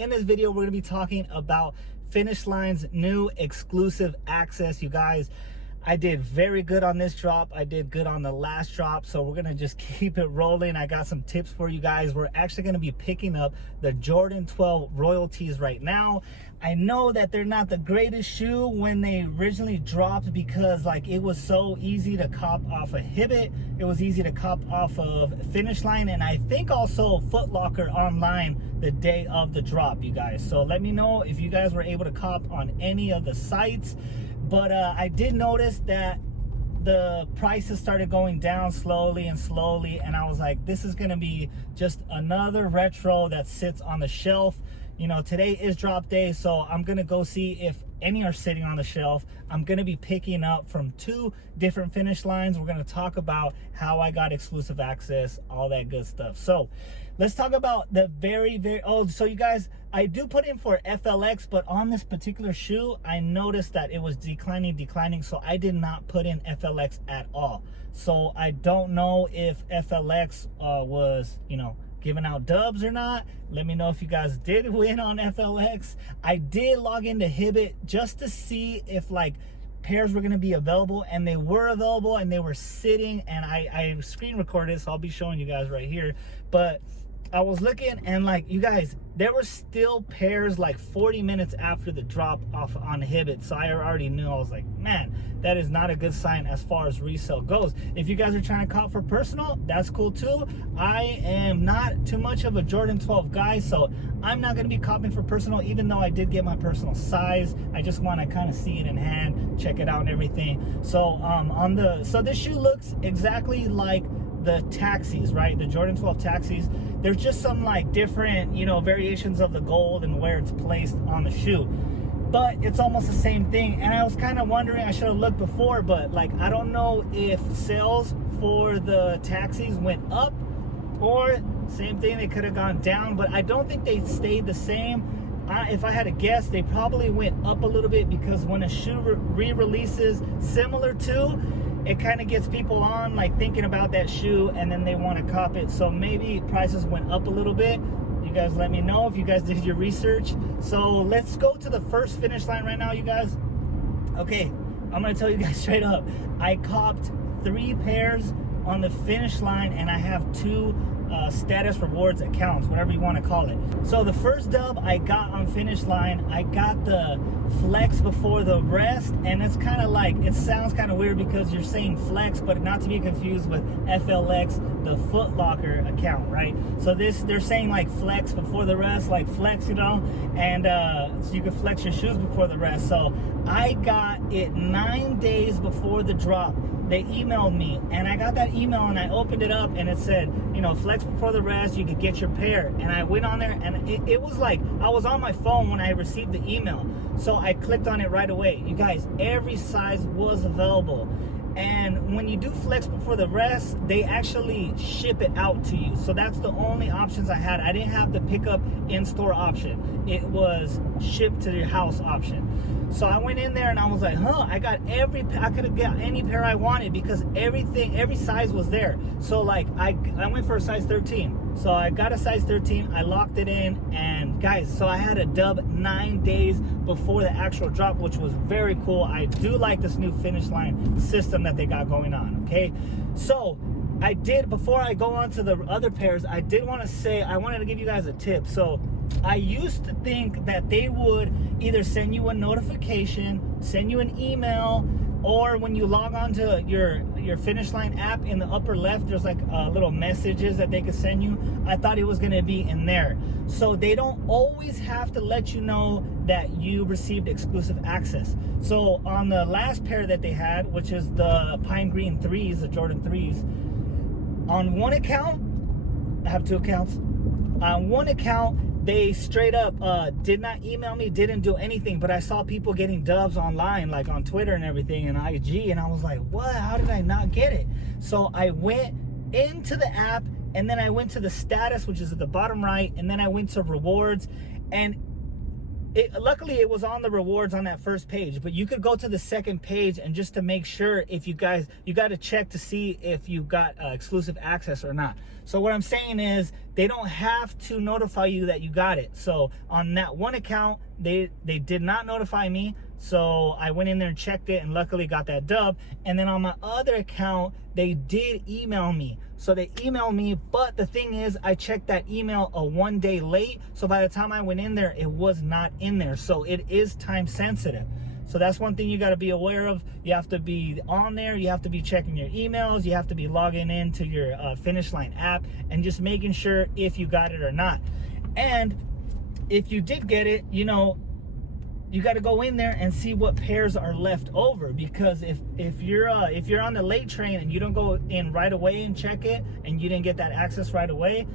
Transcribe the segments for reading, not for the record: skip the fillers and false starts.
In this video, we're gonna be talking about Finish Line's new exclusive access. You guys, I did very good on this drop. I did good on the last drop, so we're gonna just keep it rolling. I got some tips for you guys. We're actually gonna be picking up the Jordan 12 royalties right now. I know that they're not the greatest shoe when they originally dropped because like it was so easy to cop off of Hibbett. It was easy to cop off of Finish Line, and I think also Foot Locker online the day of the drop, you guys. So let me know if you guys were able to cop on any of the sites. But I did notice that the prices started going down slowly, and I was like, this is gonna be just another retro that sits on the shelf. You know, today is drop day, so I'm gonna go see if any are sitting on the shelf. I'm gonna be picking up from 2 different Finish Lines. We're gonna talk about how I got exclusive access, all that good stuff. So let's talk about the so you guys, I do put in for FLX, but on this particular shoe, I noticed that it was declining, so I did not put in FLX at all. So I don't know if FLX was, you know, giving out dubs or not. Let me know if you guys did win on FLX. I did log into Hibbett just to see if like pairs were going to be available, and they were available, and they were sitting, and I screen recorded, so I'll be showing you guys right here. But I was looking, and like, you guys, there were still pairs like 40 minutes after the drop off on Hibbett. So I already knew. I was like, man, that is not a good sign as far as resale goes. If you guys are trying to cop for personal, that's cool too. I am not too much of a Jordan 12 guy, so I'm not going to be copping for personal, even though I did get my personal size. I just want to kind of see it in hand, check it out and everything. So so this shoe looks exactly like the taxis, right? The Jordan 12 taxis. There's just some like different, you know, variations of the gold and where it's placed on the shoe, but it's almost the same thing. And I was kind of wondering, I should have looked before, but like, I don't know if sales for the taxis went up or same thing, they could have gone down, but I don't think they stayed the same. If I had to guess, they probably went up a little bit, because when a shoe re-releases similar to, it kind of gets people on like thinking about that shoe, and then they want to cop it. So maybe prices went up a little bit. You guys let me know if you guys did your research. So let's go to the first Finish Line right now, you guys. Okay, I'm gonna tell you guys straight up, I copped 3 pairs on the Finish Line, and I have 2 status rewards accounts, whatever you want to call it. So the first dub I got on Finish Line, I got the flex before the rest, and it's kind of like, it sounds kind of weird because you're saying flex, but not to be confused with FLX, the Foot Locker account, right? So they're saying like flex before the rest, like flex, you know, and so you can flex your shoes before the rest. So I got it 9 days before the drop. They emailed me, and I got that email, and I opened it up, and it said, you know, flex before the rest, you could get your pair. And I went on there, and it was like, I was on my phone when I received the email. So I clicked on it right away. You guys, every size was available. And when you do flex before the rest, they actually ship it out to you. So that's the only options I had. I didn't have the pickup in-store option. It was shipped to your house option. So I went in there, and I was like, I got I could have got any pair I wanted, because every size was there. So like, I went for a size 13. So I got a size 13, I locked it in, and guys, so I had a dub 9 days before the actual drop, which was very cool. I do like this new Finish Line system that they got going on, okay? So I did, before I go on to the other pairs, I did want to say, I wanted to give you guys a tip. So I used to think that they would either send you a notification, send you an email, or when you log on to your Finish Line app, in the upper left, there's like little messages that they could send you. I thought it was going to be in there. So they don't always have to let you know that you received exclusive access. So on the last pair that they had, which is the Pine Green 3s, the Jordan 3s, on one account, I have 2 accounts. On one account, they straight up did not email me, didn't do anything, but I saw people getting dubs online, like on Twitter and everything, and IG, and I was like, what? How did I not get it? So I went into the app, and then I went to the status, which is at the bottom right, and then I went to rewards, and luckily it was on the rewards on that first page, but you could go to the second page, and just to make sure, if you got to check to see if you got exclusive access or not. So what I'm saying is, they don't have to notify you that you got it. So on that one account, they did not notify me, so I went in there and checked it, and luckily got that dub. And then on my other account, they did email me. So they emailed me, but the thing is, I checked that email a 1 day late. So by the time I went in there, it was not in there. So it is time sensitive. So that's one thing you got to be aware of. You have to be on there. You have to be checking your emails. You have to be logging into your Finish Line app, and just making sure if you got it or not. And if you did get it, you know, you got to go in there and see what pairs are left over, because if you're on the late train and you don't go in right away and check it, and you didn't get that access right away,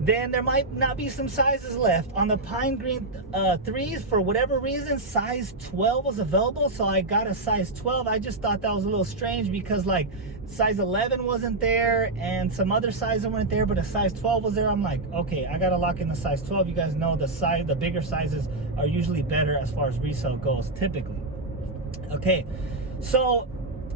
then there might not be some sizes left. On the Pine Green 3s, for whatever reason, size 12 was available, so I got a size 12. I just thought that was a little strange, because like size 11 wasn't there and some other sizes weren't there, but a size 12 was there. I'm like, okay, I gotta lock in the size 12. You guys know the bigger sizes are usually better as far as resale goes, typically. Okay, so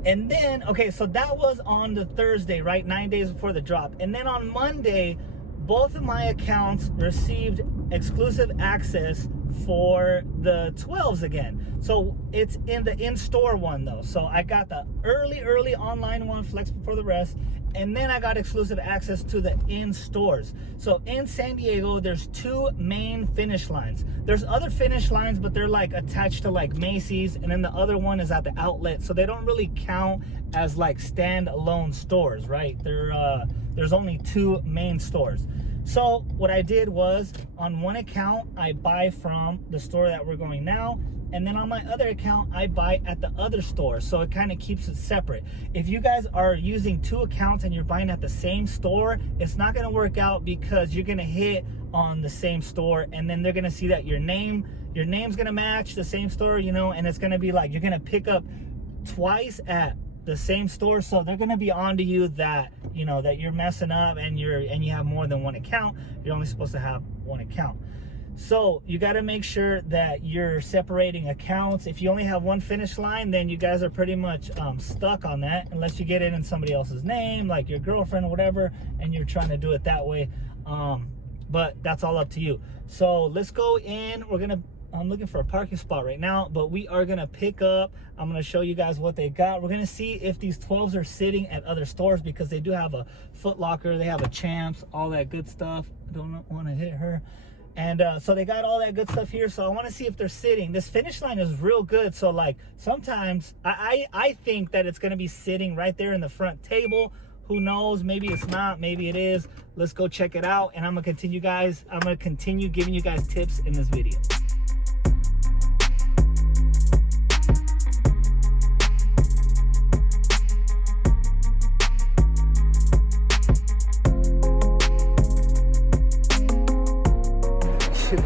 and then, okay, so that was on the Thursday, right? 9 days before the drop. And then on Monday, both of my accounts received exclusive access for the 12s again. So it's in the in-store one though. So I got the early online one, Flex Before the Rest, and then I got exclusive access to the in-stores. So in San Diego, there's 2 main Finish Lines. There's other Finish Lines, but they're like attached to like Macy's, and then the other one is at the outlet. So they don't really count as like standalone stores, right? There's only 2 main stores. So what I did was, on one account, I buy from the store that we're going now, and then on my other account, I buy at the other store. So it kind of keeps it separate. If you guys are using 2 accounts and you're buying at the same store, it's not going to work out, because you're going to hit on the same store, and then they're going to see that your name's going to match the same store, you know, and it's going to be like you're going to pick up twice at the same store. So they're going to be on to you that, you know, that you're messing up, and you have more than one account. You're only supposed to have one account. So you got to make sure that you're separating accounts. If you only have one Finish Line, then you guys are pretty much stuck on that, unless you get it in somebody else's name, like your girlfriend or whatever, and you're trying to do it that way. But that's all up to you. So let's go in. I'm looking for a parking spot right now, but we are gonna pick up. I'm gonna show you guys what they got. We're gonna see if these 12s are sitting at other stores, because they do have a Foot Locker, they have a Champs, all that good stuff. I don't want to hit her. And so they got all that good stuff here. So I want to see if they're sitting. This Finish Line is real good. So like sometimes I think that it's gonna be sitting right there in the front table. Who knows? Maybe it's not, maybe it is. Let's go check it out, and I'm gonna continue giving you guys tips in this video.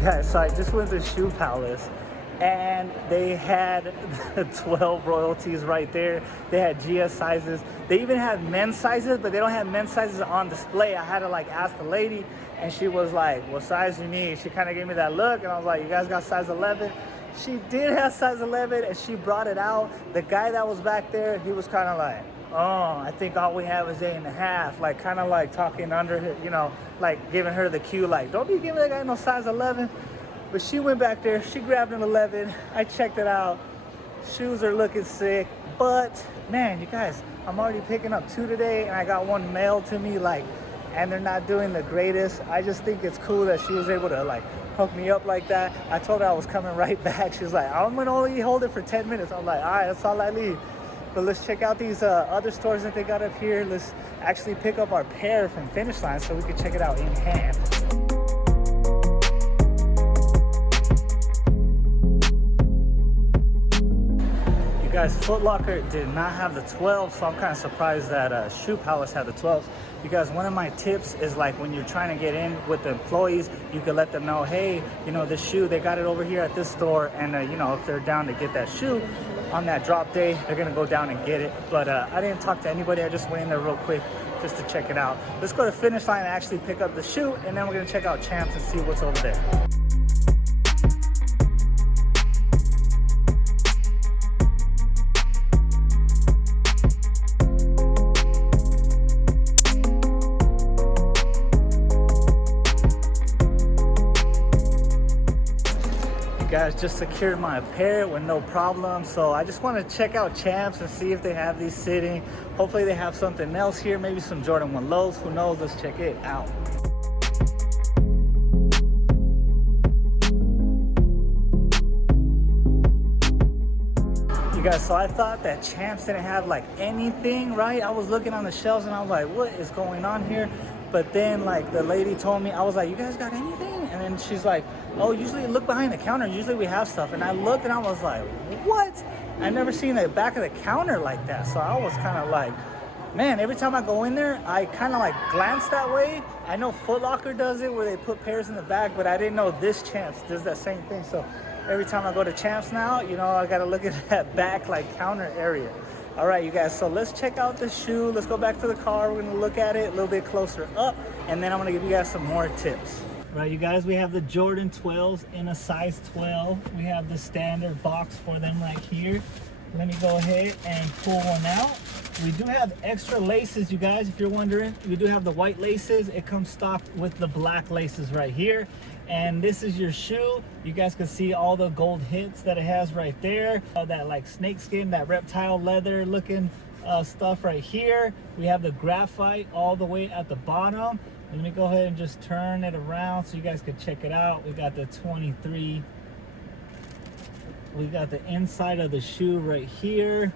Guys, so I just went to Shoe Palace, and they had the 12 royalties right there. They had GS sizes. They even had men's sizes, but they don't have men's sizes on display. I had to like ask the lady, and she was like, what size you need? She kind of gave me that look, and I was like, you guys got size 11? She did have size 11, and she brought it out. The guy that was back there, he was kind of like, oh, I think all we have is 8.5, like kind of like talking under her, you know, like giving her the cue, like, don't be giving that guy no size 11. But she went back there, she grabbed an 11. I checked it out. Shoes are looking sick, but man, you guys, I'm already picking up 2 today, and I got 1 mailed to me, like, and they're not doing the greatest. I just think it's cool that she was able to like hook me up like that. I told her I was coming right back. She was like, I'm gonna only hold it for 10 minutes. I'm like, all right, that's all I need. But let's check out these other stores that they got up here. Let's actually pick up our pair from Finish Line so we can check it out in hand. You guys, Foot Locker did not have the 12, so I'm kind of surprised that Shoe Palace had the 12. You guys, one of my tips is like when you're trying to get in with the employees, you can let them know, hey, you know, this shoe, they got it over here at this store, and you know, if they're down to get that shoe on that drop day, they're gonna go down and get it. But I didn't talk to anybody. I just went in there real quick just to check it out. Let's go to Finish Line and actually pick up the shoe, and then we're gonna check out Champs and see what's over there. You guys, just secured my pair with no problem. So I just want to check out Champs and see if they have these sitting. Hopefully they have something else here, maybe some Jordan 1 lows, who knows. Let's check it out. You guys, so I thought that Champs didn't have like anything, right? I was looking on the shelves and I was like, what is going on here? But then like the lady told me, I was like, you guys got anything? And then she's like, oh, usually look behind the counter. Usually we have stuff. And I looked and I was like, what? I never seen the back of the counter like that. So I was kind of like, man, every time I go in there, I kind of like glance that way. I know Foot Locker does it where they put pairs in the back, but I didn't know this Champs does that same thing. So every time I go to Champs now, you know, I got to look at that back like counter area. All right, you guys, so let's check out the shoe. Let's go back to the car. We're gonna look at it a little bit closer up, and then I'm gonna give you guys some more tips. Right, you guys, we have the Jordan 12s in a size 12. We have the standard box for them right here. Let me go ahead and pull one out. We do have extra laces, you guys, if you're wondering. We do have the white laces. It comes stocked with the black laces right here. And this is your shoe. You guys can see all the gold hits that it has right there. That like snakeskin, that reptile leather looking stuff right here. We have the graphite all the way at the bottom. Let me go ahead and just turn it around so you guys can check it out. We got the 23. We got the inside of the shoe right here.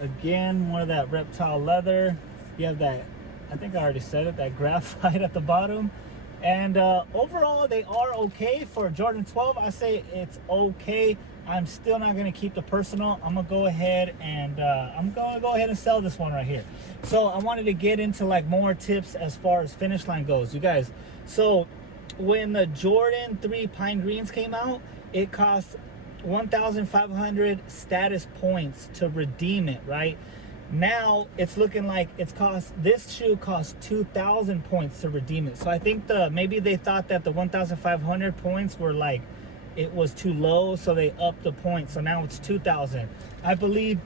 Again, more of that reptile leather. You have that, I think I already said it, that graphite at the bottom. And overall, they are okay for Jordan 12. I say it's okay. I'm still not going to keep the personal. I'm going to go ahead and sell this one right here. So I wanted to get into like more tips as far as Finish Line goes. You guys, so when the Jordan 3 Pine Greens came out, it cost 1,500 status points to redeem it, right? Now it's looking like this shoe costs 2,000 points to redeem it. So I think maybe they thought that the 1,500 points were like, it was too low, so they upped the points. So now it's 2,000. I believe,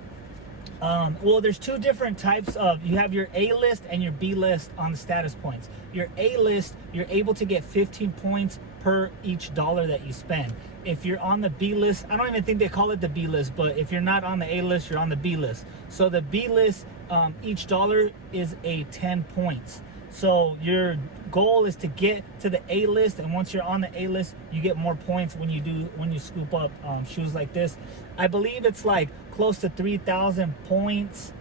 well, there's two different types of, you have your A list and your B list on the status points. Your A list, you're able to get 15 points per each dollar that you spend. If you're on the B list, I don't even think they call it the B list, but if you're not on the A list, you're on the B list. So the B list, each dollar is a 10 points. So your goal is to get to the A list, and once you're on the A list, you get more points when you scoop up shoes like this. I believe it's like close to 3,000 points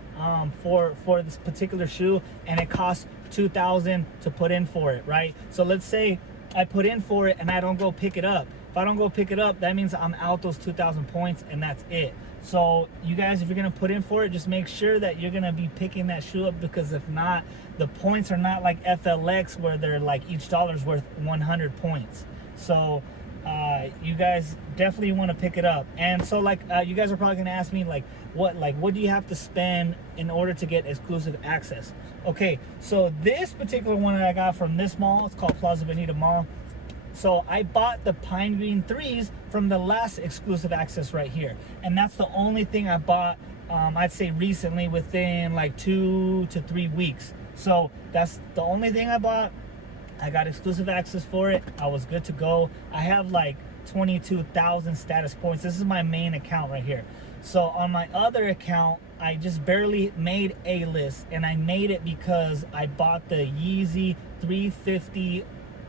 for this particular shoe, and it costs 2,000 to put in for it, right? So let's say I put in for it and I don't go pick it up. If I don't go pick it up, that means I'm out those 2,000 points, and that's it. So you guys, if you're gonna put in for it, just make sure that you're gonna be picking that shoe up, because if not, the points are not like FLX where they're like each dollar's worth 100 points. So you guys definitely want to pick it up. And so like you guys are probably gonna ask me like what do you have to spend in order to get exclusive access? Okay, so this particular one that I got from this mall, it's called Plaza Bonita Mall. So I bought the Pine Green 3s from the last exclusive access right here. And that's the only thing I bought, I'd say recently, within like 2 to 3 weeks. So that's the only thing I bought. I got exclusive access for it. I was good to go. I have like 22,000 status points. This is my main account right here. So on my other account, I just barely made A list, and I made it because I bought the Yeezy 350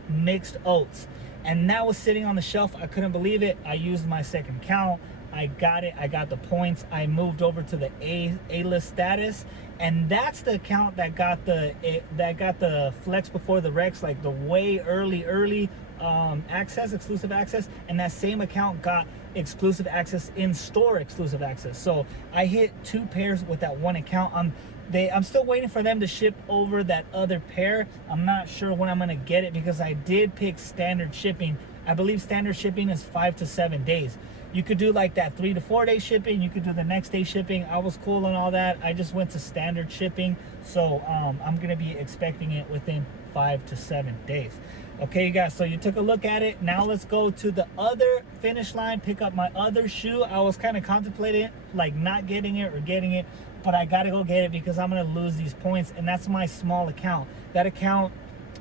mixed oats, and that was sitting on the shelf. I couldn't believe it. I used my second account. I got it. I got the points. I moved over to the A list status, and that's the account that got the flex before the Rex, like the way early access, exclusive access. And that same account got exclusive access, in store exclusive access. So I hit 2 pairs with that one account. I'm still waiting for them to ship over that other pair. I'm not sure when I'm gonna get it, because I did pick standard shipping. I believe standard shipping is 5 to 7 days. You could do like that 3 to 4 day shipping. You could do the next day shipping. I was cool on all that. I just went to standard shipping. So I'm gonna be expecting it within 5 to 7 days. Okay, you guys, so you took a look at it. Now let's go to the other Finish Line, pick up my other shoe. I was kind of contemplating like not getting it or getting it, but I gotta go get it because I'm gonna lose these points. And that's my small account. That account,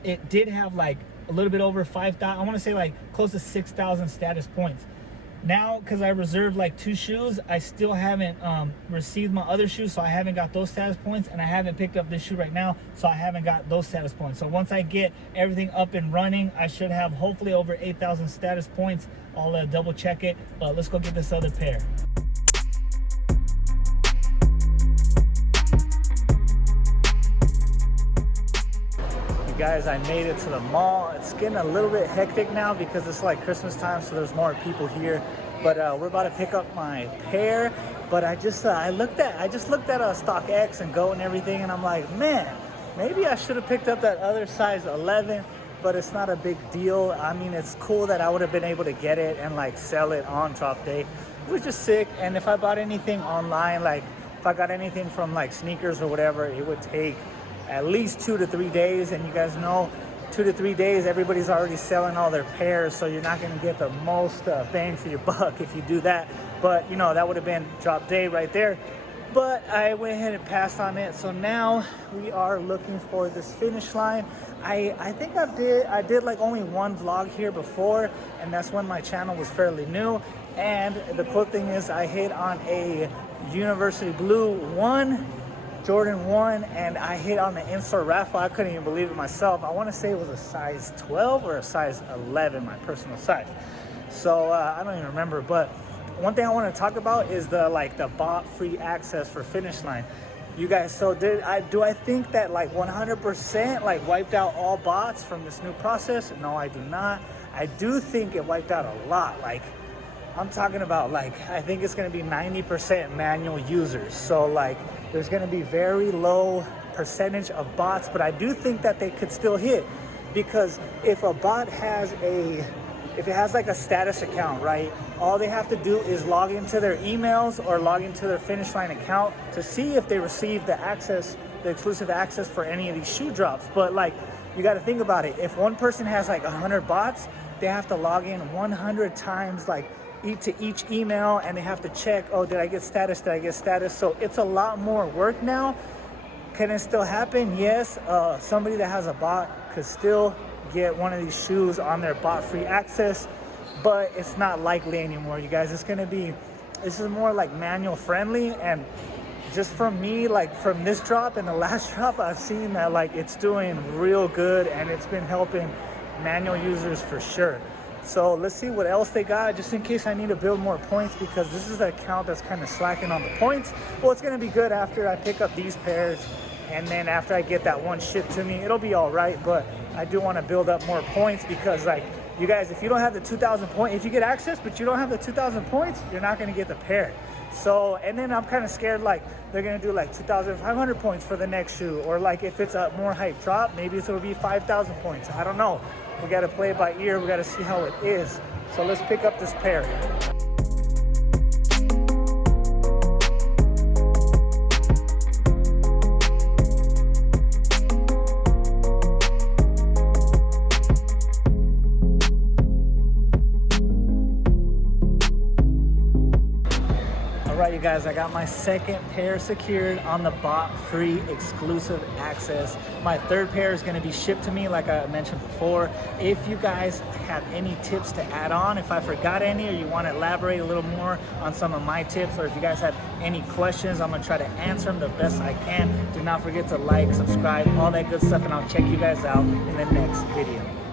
it did have like a little bit over 5,000, I want to say like close to 6,000 status points. Now, because I reserved like 2 shoes, I still haven't received my other shoes, so I haven't got those status points, and I haven't picked up this shoe right now, so I haven't got those status points. So once I get everything up and running, I should have hopefully over 8,000 status points. I'll double check it, but let's go get this other pair. Guys, I made it to the mall. It's getting a little bit hectic now because it's like Christmas time, so there's more people here. But we're about to pick up my pair. But I just looked at StockX and Go and everything, and I'm like, man, maybe I should have picked up that other size 11. But it's not a big deal. I mean, it's cool that I would have been able to get it and like sell it on drop day, which is sick. And if I bought anything online, like if I got anything from like sneakers or whatever, it would take at least 2 to 3 days, and you guys know 2 to 3 days everybody's already selling all their pairs, so you're not going to get the most bang for your buck if you do that. But you know, that would have been drop day right there, but I went ahead and passed on it. So now we are looking for this finish line. I think I did like only one vlog here before, and that's when my channel was fairly new. And the cool thing is I hit on a University Blue 1 Jordan 1, and I hit on the in-store raffle. I couldn't even believe it myself. I want to say it was a size 12 or a size 11, my personal size. So I don't even remember. But one thing I want to talk about is the bot free access for Finish Line. You guys, so do I think that like 100% like wiped out all bots from this new process? No, I do not. I do think it wiped out a lot. Like, I'm talking about like, I think it's going to be 90% manual users. So like there's going to be very low percentage of bots, but I do think that they could still hit, because if a bot has if it has like a status account, right, all they have to do is log into their emails or log into their Finish Line account to see if they receive the exclusive access for any of these shoe drops. But like, you got to think about it. If one person has like 100 bots, they have to log in 100 times, like to each email, and they have to check, oh, did I get status? So it's a lot more work now. Can it still happen? Yes. Somebody that has a bot could still get one of these shoes on their bot free access, but it's not likely anymore, you guys. This is more like manual friendly. And just from me, like from this drop and the last drop, I've seen that like it's doing real good, and it's been helping manual users for sure. So let's see what else they got, just in case I need to build more points, because this is an account that's kind of slacking on the points. Well, it's going to be good after I pick up these pairs, and then after I get that one shipped to me, it'll be all right. But I do want to build up more points, because like, you guys, if you don't have the 2,000 points, if you get access but you don't have the 2,000 points, you're not going to get the pair. So, and then I'm kind of scared like they're going to do like 2,500 points for the next shoe, or like if it's a more hype drop, maybe it'll be 5,000 points. I don't know. We got to play it by ear. We got to see how it is. So let's pick up this pair. Alright, you guys, I got my second pair secured on the bot free exclusive access. My third pair is going to be shipped to me, like I mentioned before. If you guys have any tips to add on, if I forgot any, or you want to elaborate a little more on some of my tips, or if you guys have any questions, I'm going to try to answer them the best I can. Do not forget to like, subscribe, all that good stuff, and I'll check you guys out in the next video.